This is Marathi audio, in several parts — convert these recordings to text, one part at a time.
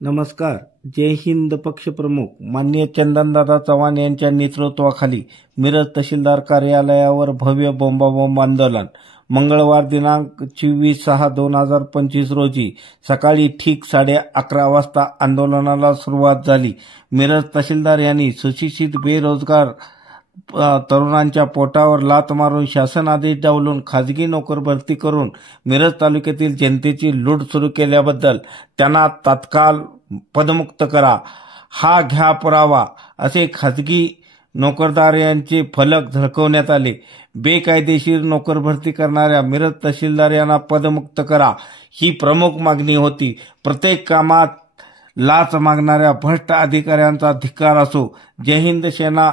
नमस्कार. जय हिंद पक्षप्रमुख माननीय चंदनदादा चव्हाण यांच्या नेतृत्वाखाली मिरज तहसीलदार कार्यालयावर भव्य बोंबाबोंब आंदोलन. मंगळवार दिनांक 24/6/2025 रोजी सकाळी ठीक 11:30 वाजता आंदोलनाला सुरुवात झाली. मिरज तहसीलदार यांनी सुशिक्षित बेरोजगार तरुणांच्या पोटावर लाथ मारून शासन आदेश डावलून खाजगी नोकर भरती करून मिरज तालुक्यातील जनतेची लूट सुरू केल्याबद्दल त्यांना तात्काळ पदमुक्त करा, हा घ्या पुरावा असे खाजगी नोकरदार यांचे फलक झळकवण्यात आले. बेकायदेशीर नोकर भरती करणाऱ्या मिरज तहसीलदार यांना पदमुक्त करा ही प्रमुख मागणी होती. प्रत्येक कामात लाच मागणाऱ्या भ्रष्ट अधिकाऱ्यांचा धिक्कार असो. जय हिंद सेना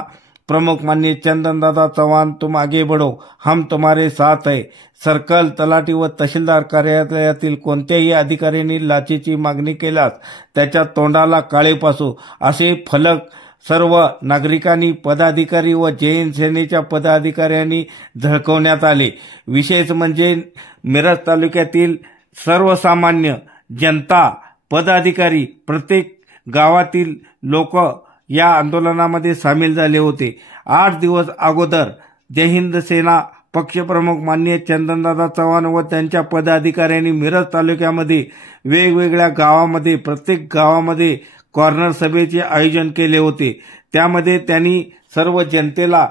प्रमुख माननीय चंदनदादा चव्हाण, तुम आगे बढ़ो, हम तुम्हारे साथ है. सर्कल, तलाठी व तहसीलदार कार्यालयातील कोणत्याही अधिकाऱ्यांनी लाचेची मागणी केल्यास त्याच्या तोंडाला काळे फासो असे फलक सर्व नागरिकांनी, पदाधिकारी व जैन सेनेच्या पदाधिकाऱ्यांनी झळकवण्यात आले. विशेष म्हणजे मिरज तालुक्यातील सर्वसामान्य जनता, पदाधिकारी, प्रत्येक गावातील लोक या आंदोलनामध्ये सामील झाले होते. 8 दिवस अगोदर जय हिंद सेना पक्षप्रमुख माननीय चंदनदादा चव्हाण व त्यांच्या पदाधिकाऱ्यांनी मिरज तालुक्यामध्ये वेगवेगळ्या गावामध्ये, प्रत्येक गावामध्ये कॉर्नर सभेचे आयोजन केले होते. त्यामध्ये त्यांनी सर्व जनतेला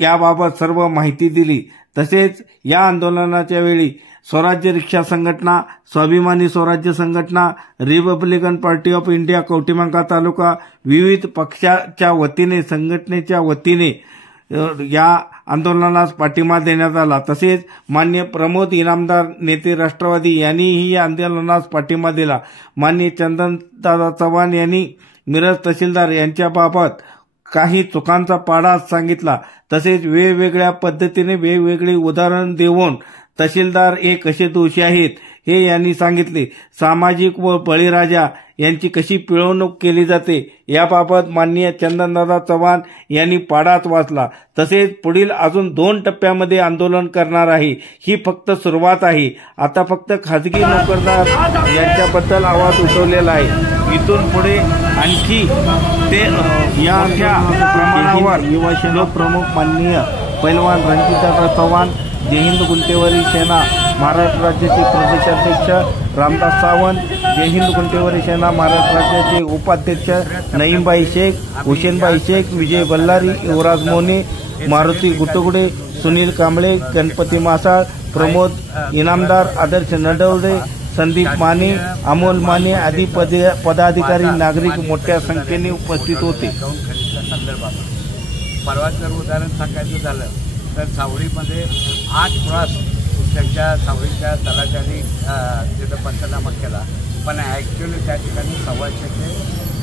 याबाबत सर्व माहिती दिली. तसेच या आंदोलनाच्या वेळी स्वराज्य रिक्षा संघटना, स्वाभिमानी स्वराज्य संघटना, रिपब्लिकन पार्टी ऑफ इंडिया कवठीमंका तालुका, विविध पक्षाच्या वतीने, संघटनेच्या वतीने या आंदोलनास पाठिंबा देण्यात आला. तसेच माननीय प्रमोद इनामदार नेते राष्ट्रवादी यांनीही या आंदोलनास पाठिंबा दिला. माननीय चंदनदादा चव्हाण यांनी मिरज तहसीलदार यांच्याबाबत काही चुकांचा पाढा सांगितला. तसेच वेगवेगळ्या पद्धतीने वेगवेगळे उदाहरण देऊन तहसीलदार हे कसे दोषी आहेत हे यांनी सांगितले. सामाजिक व बळीराजा यांची कशी पिळवणूक केली जाते याबाबत माननीय चंदनदादा चव्हाण यांनी पाढाच वाचला. तसेच पुढील अजून 2 टप्प्यामध्ये आंदोलन करणार आहे. ही फक्त सुरुवात आहे. आता फक्त खाजगी नोकरदार यांच्याबद्दल आवाज उठवलेला आहे. इथून पुढे आणखी ते या प्रमाणावर युवा प्रमुख माननीय पैलवान रणजितदादा चव्हाण, जय हिंद गुंटेवारी सेना महाराष्ट्र राज्याचे प्रदेशाध्यक्ष रामदास सावंत, जय हिंद गुंटेवारी सेना महाराष्ट्र राज्याचे उपाध्यक्ष नईमभाई शेख, हुसेनभाई शेख, विजय बल्लारी, युवराज मोने, मारुती गुटगुडे, सुनील कांबळे, गणपती मासाळ, प्रमोद इनामदार, आदर्श नडवडे, संदीप माने, अमोल माने आदी पदाधिकारी, नागरिक मोठ्या संख्येने उपस्थित होते. परवा जर उदाहरण सांगायचं झालं तर सावळीमध्ये 8 क्रॉस त्यांच्या सावळीच्या तलाट्याने तिथं पंचनामा केला, पण ॲक्च्युली त्या ठिकाणी 125 ते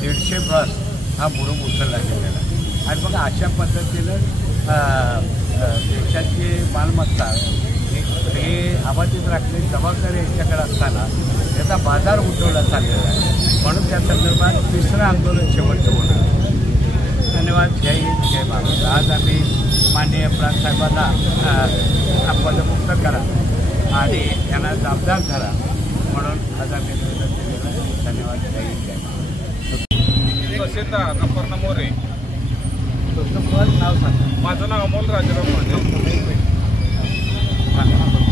150 क्रॉस हा बुडून उचलला गेलेला. आणि मग अशा पद्धतीनं देशाची मालमत्ता हे अबाधित राखण्याची जबाबदारी यांच्याकडे असताना त्याचा बाजार उठवला चाललेला आहे. म्हणून त्या संदर्भात 3रं आंदोलन शेवटचं होणार. धन्यवाद. जय हिंद, जय भारत. आज आम्ही माननीय प्रांतसाहेबांना पदमुक्त करा आणि यांना जबाबदार धरा म्हणून आज आम्ही निवेदन केलेलं आहे. धन्यवाद. जय हिंद, जय भारत. तहसीलदार अपर्णा मोरे. नाव सांगा. माझं नाव अमोल राजाराम माने.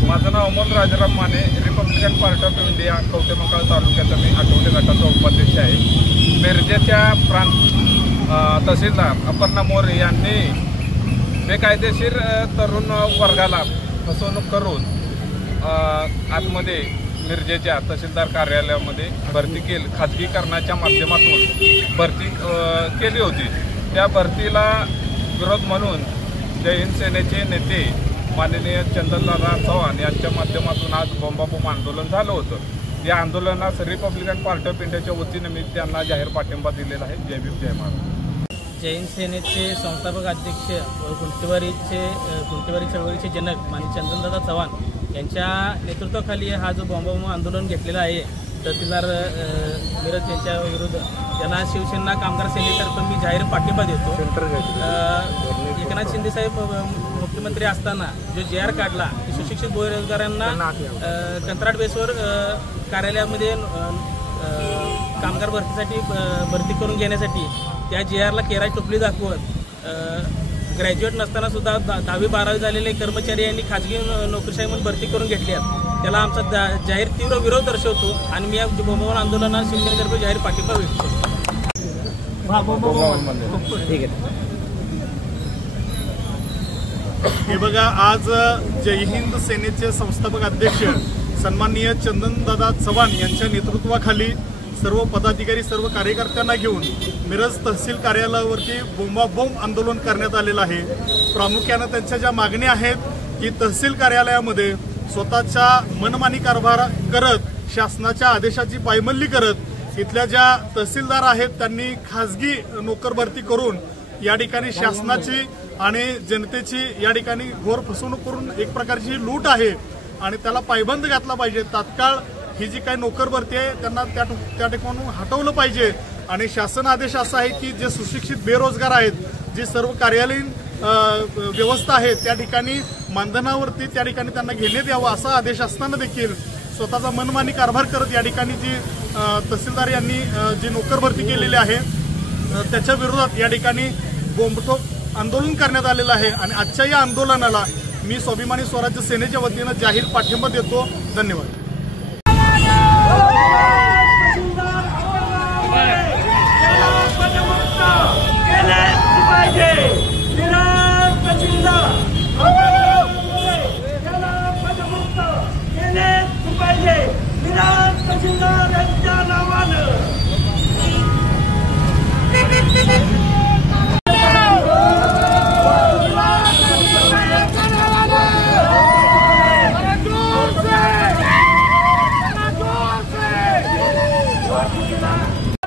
माझं नाव Amol Rajaram Mane, Republican Party of India Kavathemahankal तालुक्याचा मी आठवले गटाचा उपाध्यक्ष आहे. मिरजेच्या तहसीलदार अपर्णा मोरे यांनी बेकायदेशीर तरुण वर्गाला फसवणूक करून आतमध्ये मिरजेच्या तहसीलदार कार्यालयामध्ये भरती केली, खाजगीकरणाच्या माध्यमातून भरती केली होती. त्या भरतीला विरोध म्हणून जय हिंद सेनेचे नेते माननीय चंदनदादा चव्हाण यांच्या माध्यमातून आज बोंबाबोंब आंदोलन झालं होतं. या आंदोलनास रिपब्लिकन पार्टी ऑफ इंडियाच्या वतीने मी त्यांना जाहीर पाठिंबा दिलेला आहे. जय भीम, जय महाराज. जय हिंद सेनेचे संस्थापक अध्यक्ष व गुंटेवारी चळवळीचे जनक माननीय चंदनदादा चव्हाण यांच्या नेतृत्वाखाली हा जो बोंबाबोंब आंदोलन घेतलेला आहे तहसीलदार मिरज यांच्या विरुद्ध त्यांना शिवसेना कामगार सेनेतर्फे मी जाहीर पाठिंबा देतो. एकनाथ शिंदे साहेब मुख्यमंत्री असताना जो JR काढला की सुशिक्षित बेरोजगारांना कंत्राट बेसवर कार्यालयामध्ये कामगार भरतीसाठी भरती करून घेण्यासाठी त्या JRला केराची टोपली दाखवत ग्रॅज्युएट नसताना सुद्धा 10वी-12वी झालेले कर्मचारी यांनी खाजगी नोकरीशाही म्हणून भरती करून घेतली आहेत. त्याला आमचा जाहीर तीव्र विरोध दर्शवतो आणि मी या बोंबाबोंब आंदोलनात शिवसेनेतर्फे जाहीर पाठिंबा व्यक्त करतो. ठीक आहे. हे बघा, आज जय हिंद सेनेचे संस्थापक अध्यक्ष सन्माननीय चंदनदादा चव्हाण यांच्या नेतृत्वाखाली सर्व पदाधिकारी सर्व कार्यकर्त्यांना घेऊन मिरज तहसील कार्यालयावरती बोंबाबोंब आंदोलन करण्यात आलेलं आहे. प्रामुख्यानं त्यांच्या ज्या मागण्या आहेत की तहसील कार्यालयामध्ये स्वतःच्या मनमानी कारभार करत शासनाच्या आदेशाची पायमल्ली करत इथल्या ज्या तहसीलदार आहेत त्यांनी खासगी नोकर भरती करून या ठिकाणी शासनाची आणि जनतेची या ठिकाणी घोर फसवणूक करून एक प्रकारची लूट आहे आणि त्याला पायबंद घातला पाहिजे. तात्काळ ही जी काही नोकर भरती आहे त्यांना त्या ठिकाणून हटवलं पाहिजे आणि शासन आदेश असा आहे की जे सुशिक्षित बेरोजगार आहेत, जी सर्व कार्यालयीन व्यवस्था आहे त्या ठिकाणी मानधनावरती त्या ठिकाणी त्यांना घेण्यात यावं असा आदेश असताना देखील स्वतःचा मनमानी कारभार करत या ठिकाणी जी तहसीलदार यांनी जी नोकर भरती केलेली आहे त्याच्या विरोधात या ठिकाणी बोंबठोक आंदोलन करण्यात आलेलं आहे आणि आजच्या या आंदोलनाला मी स्वाभिमानी स्वराज्य सेनेच्या वतीनं जाहीर पाठिंबा देतो. धन्यवाद.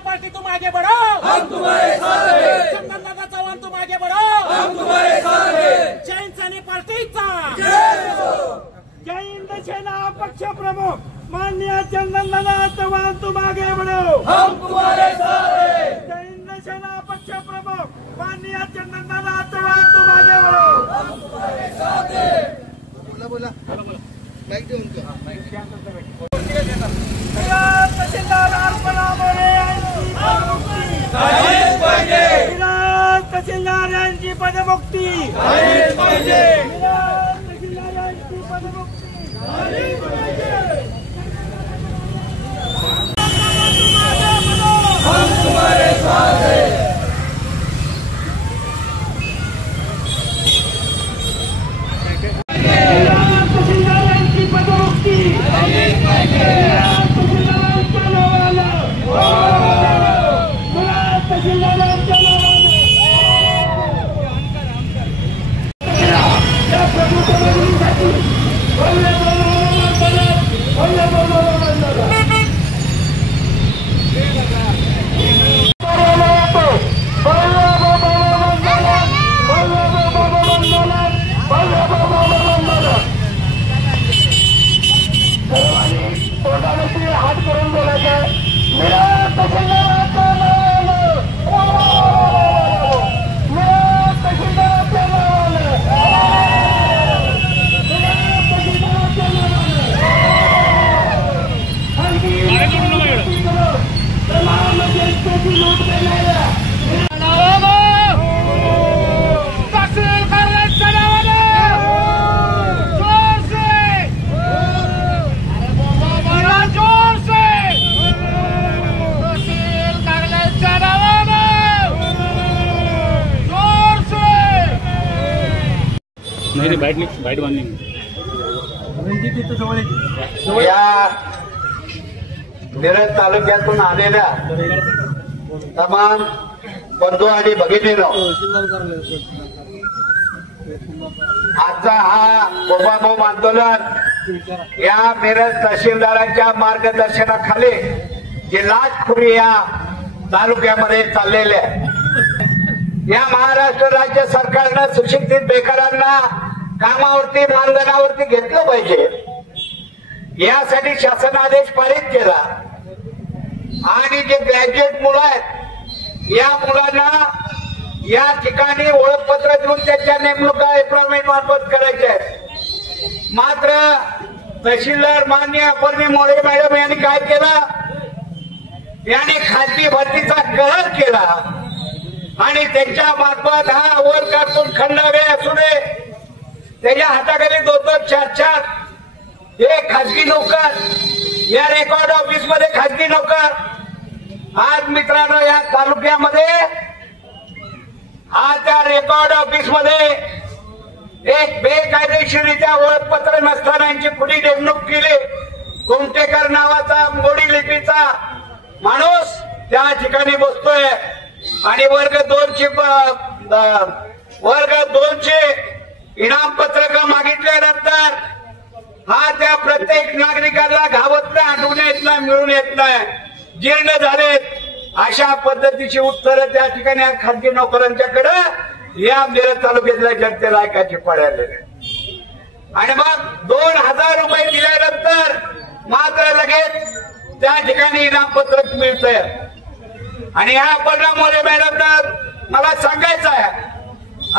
पार्टी तुम आगे बढ़ो, हम तुम्हारे साथ हैं. चंदनदादा चव्हाण तुम आगे बढ़ो, हम तुम्हारे साथ हैं. जय हिंद सेना पार्टीचा जय हिंद सेना पक्ष प्रमुख माननीय चंदनदादा चव्हाण तुम आगे बढ़ो, हम तुम्हारे साथ हैं. जय हिंद सेना पक्ष प्रमुख माननीय चंदनदादा चव्हाण तुम आगे बढ़ो, हम तुम्हारे साथ हैं. बोला माइक दे उनको. तहसीलदार अर्पणा मोरे यांची पदमुक्ती झालीच पाहिजे. तहसीलदार यांची पदमुक्ती झालीच पाहिजे. तहसीलदार यांची पदमुक्ती झालीच पाहिजे. हम तुम्हारे साथ हैं. तहसीलदार यांची पदमुक्ती झालीच पाहिजे. हात करून बोलायचं. बाईट बांधली या मिरज तालुक्यातून आलेल्या तमाम बंधू आणि भगिनींनो, आजचा हा बोंबाबोंब आंदोलन या मिरज तहसीलदारांच्या मार्गदर्शनाखाली जिल्हापुरी या तालुक्यामध्ये चाललेले आहे. या महाराष्ट्र राज्य सरकारनं सुशिक्षित बेकारांना कामावरती मानधनावरती घेतलं पाहिजे यासाठी शासन आदेश पारित केला आणि जे ग्रॅज्युएट मुलं आहेत या मुलांना या ठिकाणी ओळखपत्र देऊन त्यांच्या नेमणुका एम्प्लॉयमेंट मार्फत करायच्या आहेत. मात्र तहसीलदार माननीय अपर्णी मोरे मॅडम यांनी काय केलं, याने खासगी भरतीचा कहर केला आणि त्यांच्या मार्फत हा वर काढून खंडावे असू दे, त्याच्या हाताखाली 2-2, 4-4 हे खासगी नोकर, या रेकॉर्ड ऑफिस मध्ये खासगी नोकर. आज मित्रांनो या तालुक्यामध्ये आज त्या रेकॉर्ड ऑफिस मध्ये एक बेकायदेशीरित्या ओळखपत्र नसताना यांची पुढे नेमणूक केली. कुमटेकर नावाचा मोडी लिपीचा माणूस त्या ठिकाणी बसतोय आणि वर्ग 2चे इनाम पत्रक मागितल्यानंतर हा त्या प्रत्येक नागरिकाला घावत नाही, आठवून येत नाही, मिळून येत नाही, जीर्ण झालेत. अशा पद्धतीची उत्तरं त्या ठिकाणी खासगी नोकरांच्याकडे या मिरज तालुक्यातल्या जनतेला ऐकायची पडायला. आणि मग 2000 रुपये दिल्यानंतर मात्र लगेच त्या ठिकाणी इनामपत्रक मिळतंय. आणि या परिणामामुळे मॅडम मला सांगायचं आहे,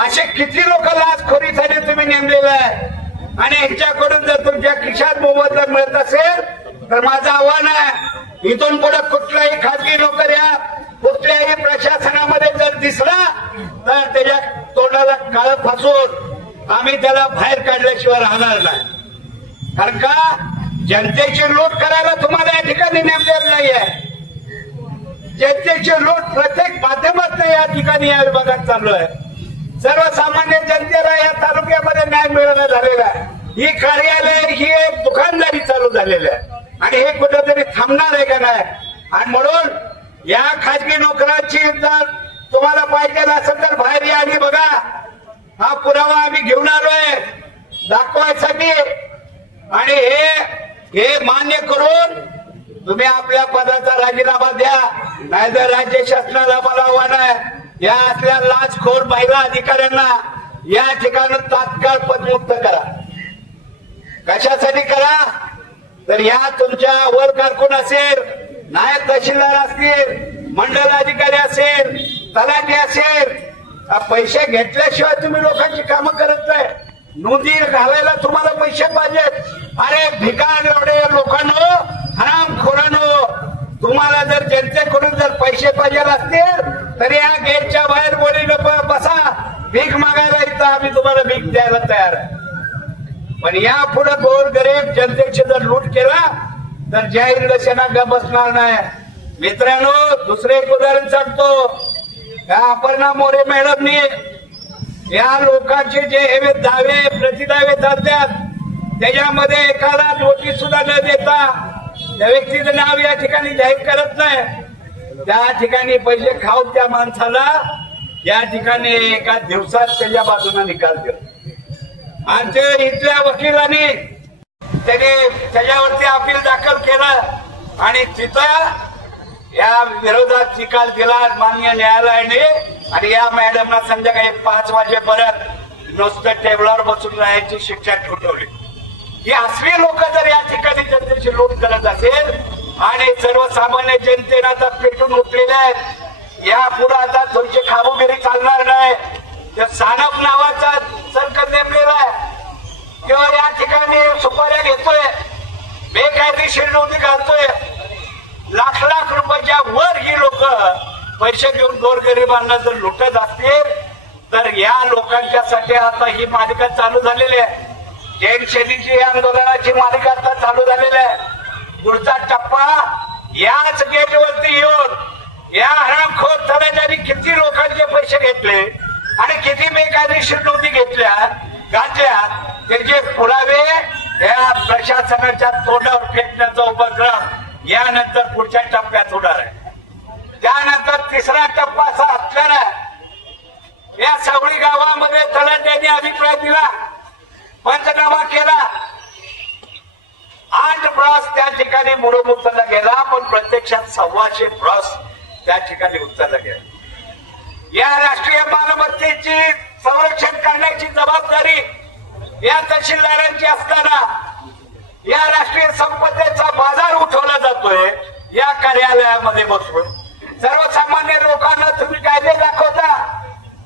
असे किती लोक लाचखोरीसाठी तुम्ही नेमलेले आहे आणि यांच्याकडून जर तुमच्या खिशात मोबदला मिळत असेल तर माझं आव्हान आहे, इथून पुढे कुठलाही खासगी नोकर या कुठल्याही प्रशासनामध्ये जर दिसला तर त्याच्या तोंडाला काळं फासून आम्ही त्याला बाहेर काढल्याशिवाय राहणार नाही. कारण का जनतेची लूट करायला तुम्हाला या ठिकाणी नेमलेलं नाहीये. जनतेची लूट प्रत्येक माध्यमात या ठिकाणी या विभागात चालू आहे. सर्वसामान्य जनतेला या तालुक्यामध्ये न्याय मिळणं झालेला आहे. ही कार्यालय ही एक दुकानदारी चालू झालेली आहे आणि हे कुठेतरी थांबणार आहे का नाही. आणि म्हणून या खाजगी नोकरांची जर तुम्हाला पाहिजे असेल तर बाहेर या आणि बघा. हा पुरावा आम्ही घेऊन आलोय दाखवायसाठी आणि हे मान्य करून तुम्ही आपल्या पदाचा राजीनामा द्या, नाहीतर राज्य शासनाला मला आव्हान आहे, या असल्या लाचखोर महिला अधिकाऱ्यांना या ठिकाणी तात्काळ पदमुक्त करा. कशासाठी करा तर या तुमच्या वर कारकून असेल, नायब तहसीलदार असतील, मंडल अधिकारी असेल, तलाठी असेल, पैसे घेतल्याशिवाय तुम्ही लोकांची कामं करत नाही. नोंदी घालायला तुम्हाला पैसे पाहिजेत. अरे भिकार एवढे लोकांनो, हरामखोरांनो, तुम्हाला जर जनतेकडून जर पैसे पाहिजे असतील तर या गेटच्या बाहेर बोलीनं बसा, भीक मागायला इथं आम्ही तुम्हाला भीक द्यायला तयार आहे. पण यापुढे गोरगरीब जनतेची जर लूट केला तर जय हिंद सेना ग बसणार नाही. मित्रांनो दुसरे एक उदाहरण सांगतो. या अपर्णा मोरे मॅडमनी या लोकांचे जे हे दावे प्रतिदावे चालतात त्याच्यामध्ये एकाला नोटीस सुद्धा न देता त्या व्यक्तीचं नाव या ठिकाणी जाहीर करत नाही. त्या ठिकाणी पैसे खाऊन त्या माणसाला या ठिकाणी एका दिवसात त्याच्या बाजूने निकाल दिला. आणि इथल्या वकिलांनी त्याच्यावरती अपील दाखल केलं आणि तिथं या विरोधात निकाल दिला मान्य न्यायालयाने. आणि या मॅडमना संध्याकाळी 5 वाजेपर्यंत नुसतं टेबलावर बसून राहायची शिक्षा ठोठवली. ही असली लोक जर या ठिकाणी जनतेची लूट करत असेल आणि सर्वसामान्य जनतेला आता पेटून उठलेले आहेत, या पुढे आता तुमची खाबोगिरी चालणार नाही. त्या सानप नावाचा सरकार नेमलेला आहे किंवा या ठिकाणी सुपाऱ्या घेतोय, बेकायदेशीर नोंदी घालतोय, लाख रुपयाच्या वर ही लोक पैसे घेऊन गोरगरिबांना जर लुटत असतील तर या लोकांच्यासाठी आता ही मालिका चालू झालेली आहे. जैन शैलीची आंदोलनाची मालिका आता चालू झालेली आहे. पुढचा टप्पा याच गेटवरती येऊन या हरामखोर तलाट्यांनी किती लोकांचे पैसे घेतले आणि किती बेकायदेशीर नोंदी घातल्या त्याचे पुरावे या प्रशासनाच्या तोंडावर फेकण्याचा उपक्रम यानंतर पुढच्या टप्प्यात होणार आहे. त्यानंतर तिसरा टप्पा असा असणार आहे. या सावळी गावामध्ये तलाट्यांनी अभिप्राय दिला, पंचनामा केला, 8 ब्रॉस त्या ठिकाणी मुडून उचलला गेला, पण प्रत्यक्षात 125 ब्रॉस त्या ठिकाणी उचलला गेला. या राष्ट्रीय मालमत्तेची संरक्षण करण्याची जबाबदारी या तहसीलदारांची असताना या राष्ट्रीय संपत्तीचा बाजार उठवला जातोय या कार्यालयामध्ये बसून. सर्वसामान्य लोकांना तुम्ही कायदे दाखवता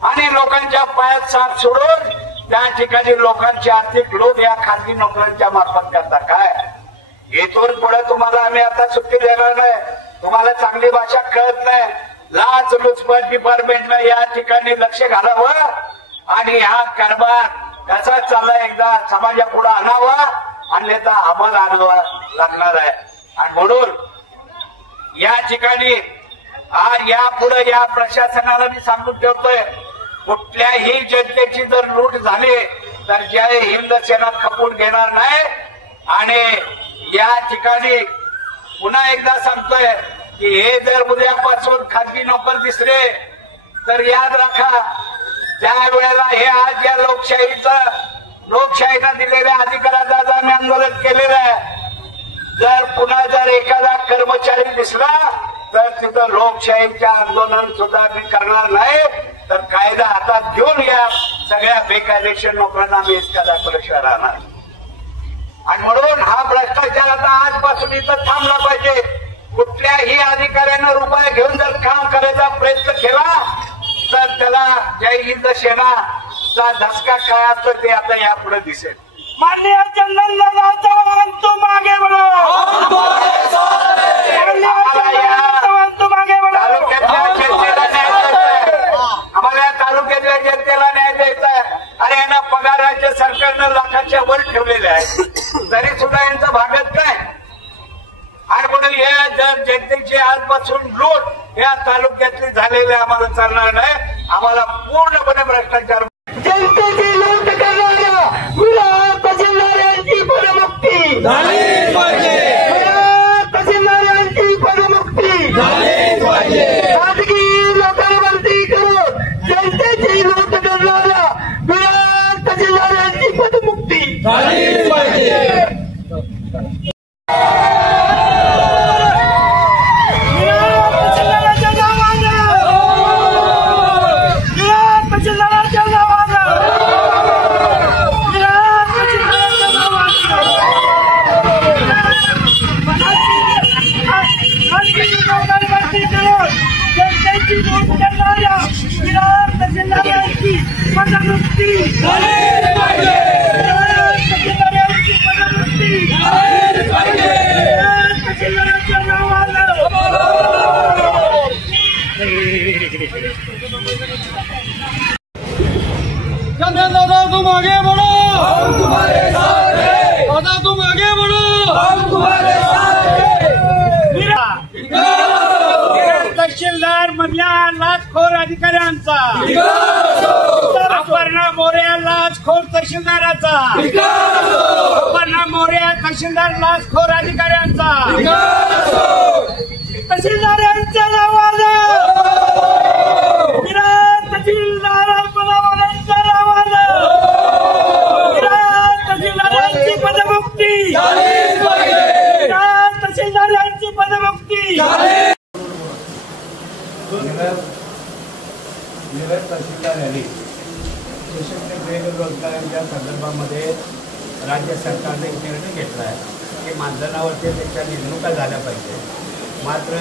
आणि लोकांच्या पायात साथ सोडून त्या ठिकाणी लोकांची आर्थिक लूट या खासगी नोकऱ्यांच्या मार्फत करता. काय इथून पुढे तुम्हाला आम्ही आता सुट्टी देणार नाही. तुम्हाला चांगली भाषा कळत नाही. लाच लुचपत डिपार्टमेंटनं या ठिकाणी लक्ष घालावं आणि हा कारभार कसा चाललाय एकदा समाजापुढे आणावा, आणले तर अंमल आणावा लागणार आहे. आणि म्हणून या ठिकाणी आज यापुढे या प्रशासनाला मी सांगून ठेवतोय, कुठल्याही जनतेची जर लूट झाली तर जय हिंद सेना खपून घेणार नाही. आणि या ठिकाणी पुन्हा एकदा सांगतोय की हे जर उद्यापासून खाजगी नोकर दिसले तर याद राखा, त्यावेळेला हे आज या लोकशाहीनं दिलेल्या अधिकाराचा आज आम्ही आंदोलन केलेलं आहे. जर पुन्हा जर एखादा कर्मचारी दिसला तर तिथं लोकशाहीच्या आंदोलन सुद्धा मी करणार नाही, तर कायदा हातात घेऊन या सगळ्या बेकायदेशीर नोकरांना आम्ही इसका दाखवल्याशिवाय राहणार. आणि म्हणून हा भ्रष्टाचार आता आजपासून इथं थांबला पाहिजे. कुठल्याही अधिकाऱ्यानं रुपये घेऊन जर काम करायचा प्रयत्न केला तर त्याला जय हिंद सेनाचा धसका काय असतो ते आता यापुढे दिसेल. माननीय चंदनदादा चव्हाण तू मागे बढो, आम्हाला तालुक्यातल्या जनतेला न्याय द्यायचा आहे. अरे यांना पगार राज्य सरकारनं लाखाच्या वर ठेवलेले आहे, तरी सुद्धा यांचा भागत नाही. आणि म्हणून या जनतेची आजपासून लूट या तालुक्यातली झालेली आम्हाला चालणार नाही. आम्हाला पूर्णपणे भ्रष्टाचार जनतेची लूट करणाऱ्या तहसीलदारांची पदमुक्ती झाली पाहिजे, तहसीलदारांची पदमुक्ती झाली पाहिजे. खाजगी लोकांवरती करून जनतेची लूट करणाऱ्या तहसीलदारांची पदमुक्ती झाली पाहिजे. चंदनदादा तुम आगे बढ़ो, हम तुम्हारे साथ हैं. दादा तुम आगे बढ़ो, हम तुम्हारे साथ हैं. तहसीलदार मधल्या लाचखोर अधिकाऱ्यांचा, अपर्णा मोरे लाचखोर तहसीलदाराचा, अपर्णा मोरे तहसीलदार लाचखोर अधिकाऱ्यांचा, तहसीलदारांच्या नावाला तहसीलदारांच्या नावाला तहसीलदारांची पदमुक्ती, तहसीलदारांची पदमुक्ती. मिरज तहसीलदार रॅली सुशिक्षित बेरोजगारांच्या संदर्भामध्ये राज्य सरकारने एक निर्णय घेतला आहे की मानधनावरती त्याच्या नेमणुका झाल्या पाहिजे. मात्र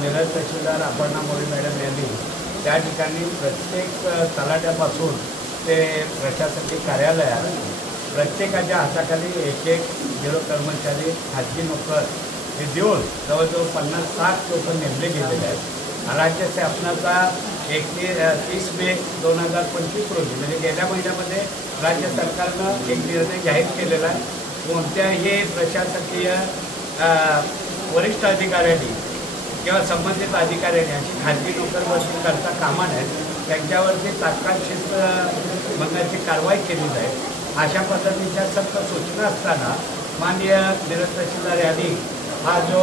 मिरज तहसीलदार अपर्णा मोरे मॅडम यांनी त्या ठिकाणी प्रत्येक तलाट्यापासून ते प्रशासकीय कार्यालयात प्रत्येकाच्या हाताखाली एक झिरो कर्मचारी खाजगी नोकर हे देऊन जवळजवळ 50-60 लोक नेमले गेलेले आहेत. राज्य शासनाचा 30 मे 2025 रोजी म्हणजे गेल्या महिन्यामध्ये राज्य सरकारनं एक निर्णय जाहीर केलेला आहे. कोणत्याही प्रशासकीय वरिष्ठ अधिकाऱ्यांनी किंवा संबंधित अधिकाऱ्यांनी अशी खाजगी नोकरवरती करता कामा नये, त्यांच्यावरती तात्काळ शिस्तभंगाची कारवाई केली जाईल. अशा पद्धतीच्या सक्त सूचना असताना माननीय मिरज तहसीलदार यांनी हा जो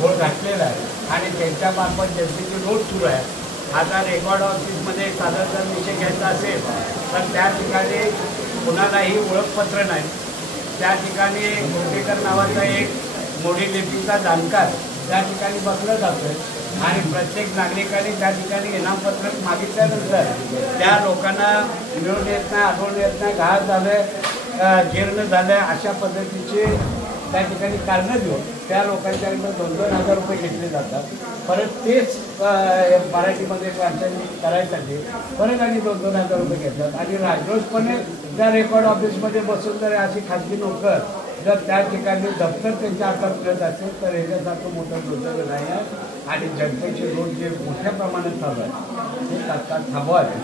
घोळ घातलेला आहे आणि त्यांच्यामार्फत जनतेची लूट सुरू आहे. आता रेकॉर्ड ऑफिसमध्ये साधारण विषय घ्यायचा असेल तर त्या ठिकाणी कुणालाही ओळखपत्र नाही. त्या ठिकाणी गोटेकर नावाचा एक मोडी लिपीचा जाणकार त्या ठिकाणी बसलं जातं आणि प्रत्येक नागरिकांनी त्या ठिकाणी इनामपत्रक मागितल्यानंतर त्या लोकांना मिळून येत नाही, आढळून येत नाही, घात झालं, जीर्ण झालं, अशा पद्धतीचे त्या ठिकाणी कारणं देऊन त्या लोकांच्याकडनं 2-2 हजार रुपये घेतले जातात. परत तेच मराठीमध्ये वाचन करायसाठी परत आणि 2-2 हजार रुपये घेतात आणि राजरोसपणे त्या रेकॉर्ड ऑफिसमध्ये बसून जर अशी खाजगी नोकर जर त्या ठिकाणी दप्तर त्यांच्या हातात मिळत असेल तर ह्याच्यासारखं मोठं दुर्दैव नाही आहे आणि जनतेचे रोड जे मोठ्या प्रमाणात चालू आहे ते तात्काळ थांबवावे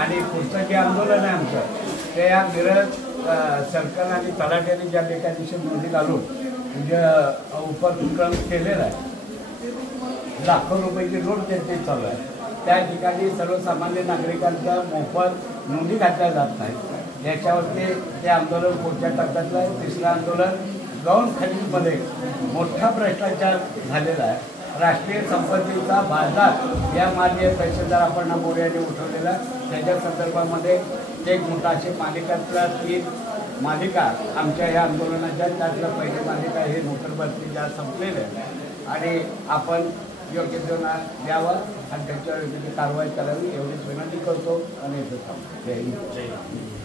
आणि पुढचं जे आंदोलन आहे आमचं ते या मिरज सर्कल आणि तलाट्याने ज्या बेकायदेशीर नोंदी घालून म्हणजे उपक्रम केलेला आहे लाखो रुपयाची रोड त्यांचे चालू आहे त्या ठिकाणी सर्वसामान्य नागरिकांचा मोफत नोंदी घातल्या जात नाही याच्यावरती ते आंदोलन पुढच्या टप्प्यातलं आहे तिसरं आंदोलन गौण खनिजमध्ये मोठा भ्रष्टाचार झालेला आहे राष्ट्रीय संपत्तीचा बाजार या माननीय तहसीलदार अपर्णा मोरे यांनी उठवलेला त्याच्या संदर्भामध्ये एक मोठा अशी मालिकातल्या 3 मालिका आमच्या या आंदोलनाच्या त्यातलं पहिली मालिका हे नोकर भरती ज्या संपलेलं आहे आणि आपण योग्य द्यावं आणि त्याच्यावर योग्य कारवाई करावी एवढीच विनंती करतो आणि जय हिंद.